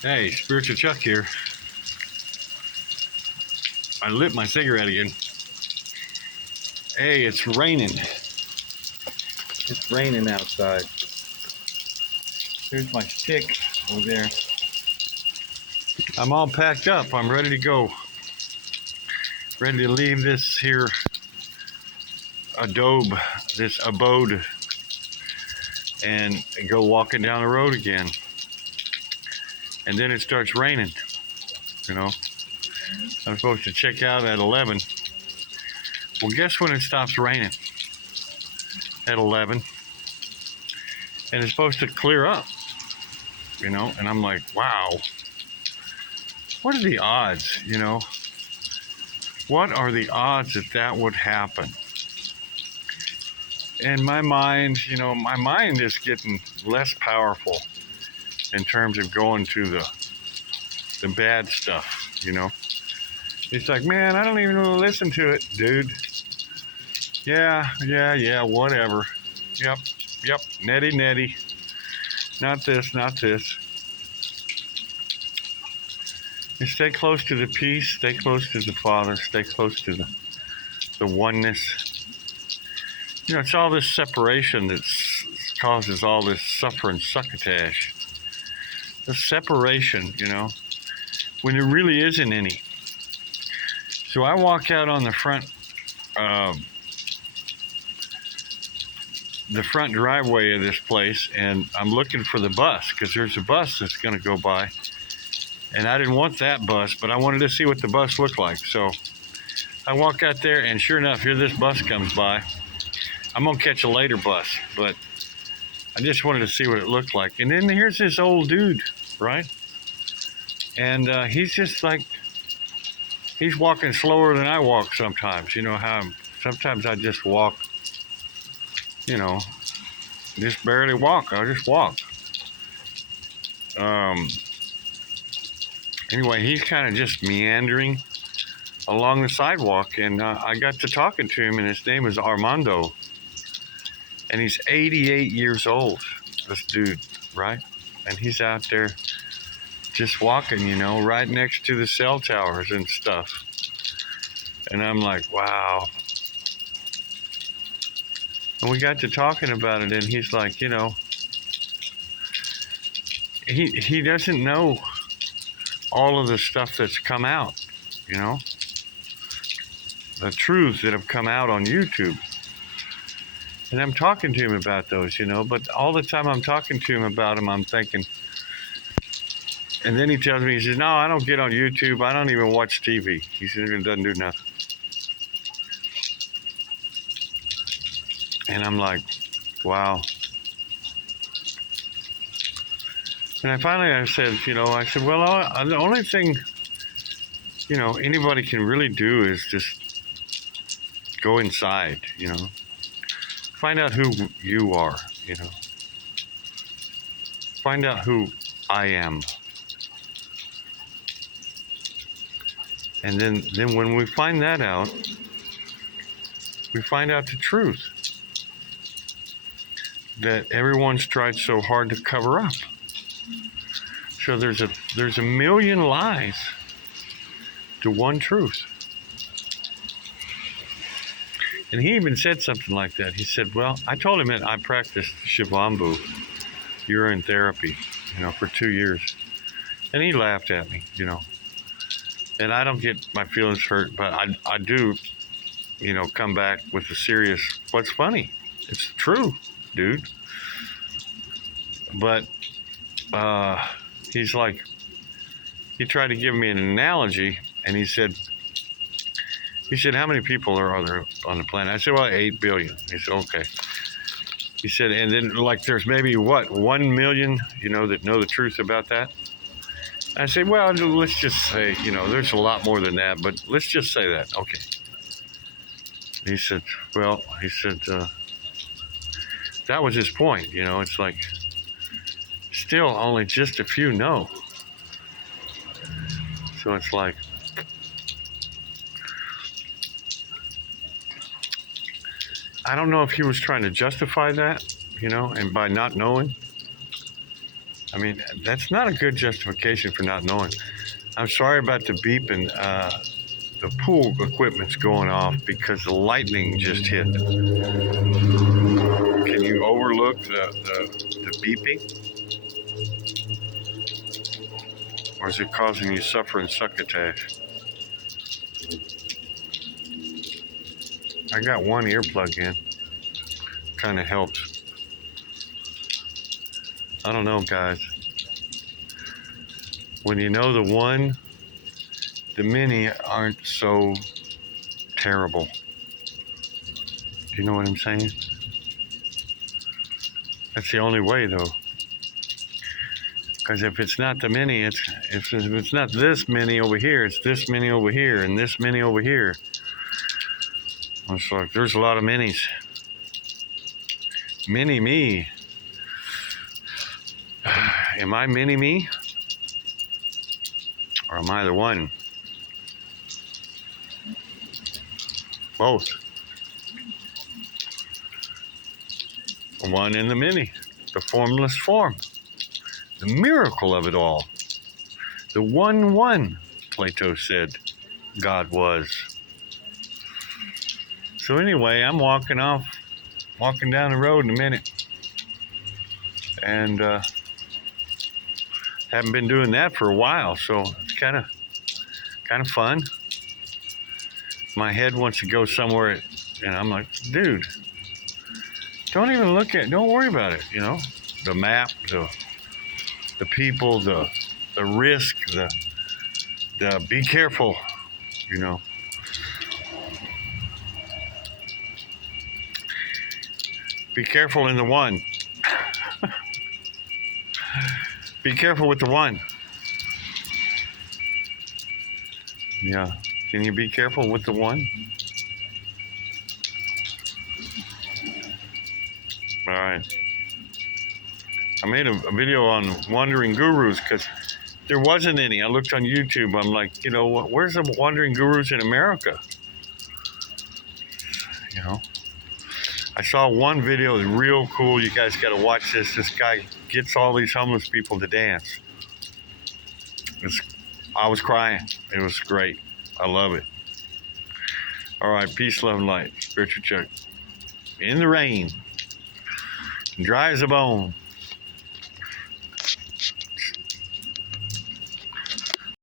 Hey, Spiritual Chuck here. I lit my cigarette again. Hey, it's raining. It's raining outside. Here's my stick over there. I'm all packed up. I'm ready to go. Ready to leave this here this abode, and go walking down the road again. And then it starts raining, you know. I'm supposed to check out at 11. Well, guess when it stops raining? At 11. And it's supposed to clear up, you know. And I'm like, wow. What are the odds, you know? What are the odds that that would happen? And my mind, you know, my mind is getting less powerful in terms of going to the bad stuff, you know. It's like, man, I don't even want to listen to it, dude. Yeah, whatever. Yep, Neti. Not this. You stay close to the peace, stay close to the Father, stay close to the oneness. You know, it's all this separation that causes all this suffering succotash. The separation, you know, when there really isn't any. So I walk out on the front driveway of this place, and I'm looking for the bus, because there's a bus that's going to go by. And I didn't want that bus, but I wanted to see what the bus looked like. So I walk out there, and sure enough, here this bus comes by. I'm going to catch a later bus, but I just wanted to see what it looked like. And then here's this old dude, right? And he's just like, he's walking slower than I walk sometimes. You know how sometimes I just walk, you know, just barely walk. I just walk. Anyway, he's kind of just meandering along the sidewalk, and I got to talking to him, and his name is Armando. And he's 88 years old, this dude, right? And he's out there just walking, you know, right next to the cell towers and stuff. And I'm like, wow. And we got to talking about it, and he's like, you know, he doesn't know all of the stuff that's come out, you know, the truths that have come out on YouTube. And I'm talking to him about those, you know, but all the time I'm talking to him about them, I'm thinking, and then he tells me, he says, no, I don't get on YouTube. I don't even watch TV. He says, it doesn't do nothing. And I'm like, wow. And I said, well, the only thing, you know, anybody can really do is just go inside, you know. Find out who you are, you know. Find out who I am. And then when we find that out, we find out the truth that everyone's tried so hard to cover up. So there's a million lies to one truth. And he even said something like that. He said, well, I told him that I practiced Shivambu, urine therapy, you know, for 2 years. And he laughed at me, you know. And I don't get my feelings hurt, but I do, you know, come back with the serious, what's funny? It's true, dude. But he's like, he tried to give me an analogy, and he said, how many people are there on the planet? I said, well, 8 billion. He said, okay. He said, and then like there's maybe 1 million, you know, that know the truth about that? I said, well, let's just say, you know, there's a lot more than that, but let's just say that. Okay. He said, that was his point, you know, it's like, still only just a few know. So it's like, I don't know if he was trying to justify that, you know, and by not knowing. I mean, that's not a good justification for not knowing. I'm sorry about the beep and the pool equipment's going off because the lightning just hit. Can you overlook the beeping? Or is it causing you suffering succotash? I got one earplug in. Kind of helps. I don't know, guys. When you know the mini aren't so terrible. Do you know what I'm saying? That's the only way, though. Because if it's not the mini, if it's not this mini over here, it's this mini over here and this mini over here. It's like there's a lot of minis. Mini me. Am I mini me? Or am I the one? Both. The one and the many. The formless form. The miracle of it all. The one, Plato said God was. So anyway, I'm walking down the road in a minute. And haven't been doing that for a while, so it's kind of fun. My head wants to go somewhere, and I'm like, dude, don't even look at it. Don't worry about it, you know. The map, the people, the risk, the be careful, you know. Be careful in the one. Be careful with the one. Yeah. Can you be careful with the one? All right. I made a video on wandering gurus because there wasn't any. I looked on YouTube. I'm like, you know, where's the wandering gurus in America? You know, I saw one video that's real cool. You guys got to watch this. This guy gets all these homeless people to dance. I was crying. It was great. I love it. All right, peace, love, and light. Spiritual Chuck. In the rain. Dry as a bone.